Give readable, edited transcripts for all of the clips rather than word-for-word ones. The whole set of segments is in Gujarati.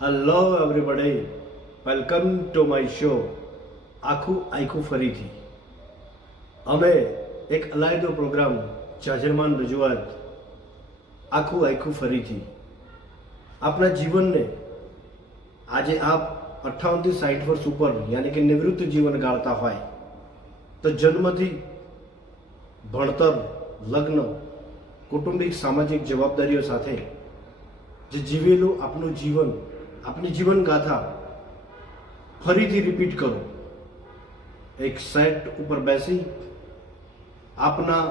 Hello everybody, welcome to my show આખું આખું ફરીથી. અમે એક અલાયદો પ્રોગ્રામ જાજરમાન રજૂઆત આખું આખું ફરીથી આપણા જીવનને આજે આપ 58 થી 60 વર્ષ ઉપર યાની કે નિવૃત્ત જીવન ગાળતા હોય તો જન્મથી ભણતર, લગ્ન, કૌટુંબિક સામાજિક જવાબદારીઓ સાથે જે જીવેલું આપનું જીવન, આપની જીવન ગાથા ફરીથી રિપીટ કરો. એક સેટ ઉપર બેસી આપના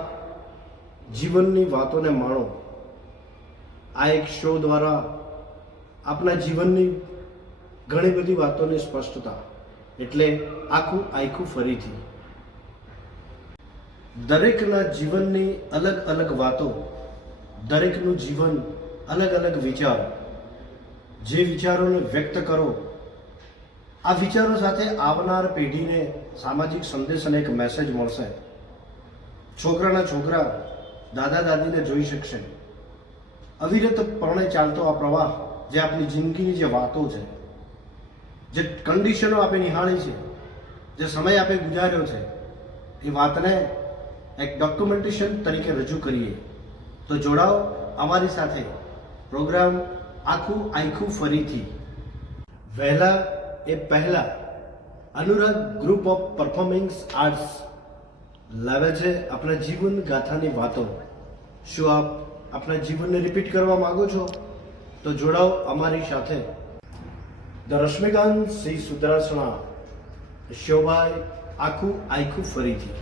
જીવનની વાતોને માણો. આ એક શો દ્વારા આપના જીવનની ઘણી બધી વાતોની સ્પષ્ટતા, એટલે આખું આખું ફરીથી. દરેકના જીવનની અલગ અલગ વાતો, દરેકનું જીવન અલગ અલગ વિચાર. જે વિચારોને વ્યક્ત કરો, આ વિચારો સાથે આવનાર પેઢીને સામાજિક સંદેશ અને એક મેસેજ મળશે. છોકરાના છોકરા દાદા દાદીને જોઈ શકશે. અવિરતપણે ચાલતો આ પ્રવાહ, જે આપણી જિંદગીની જે વાતો છે, જે કન્ડિશનો આપણે નિહાળી છે, જે સમય આપણે ગુજાર્યો છે, એ વાતને એક ડોક્યુમેન્ટેશન તરીકે રજૂ કરીએ. તો જોડાઓ અમારી સાથે પ્રોગ્રામ આખું આખું ફરીથી. વહેલા એ પહેલા Anurag group of performing arts લાવે છે આપણા જીવન ગાથાની વાતો. શું આપ આપણા જીવનને રિપીટ કરવા માંગો છો? તો જોડાઓ અમારી સાથે. ધ રશ્મિકાંત સિંહ સુદર્શના શોભાઈ આખું આખું ફરીથી.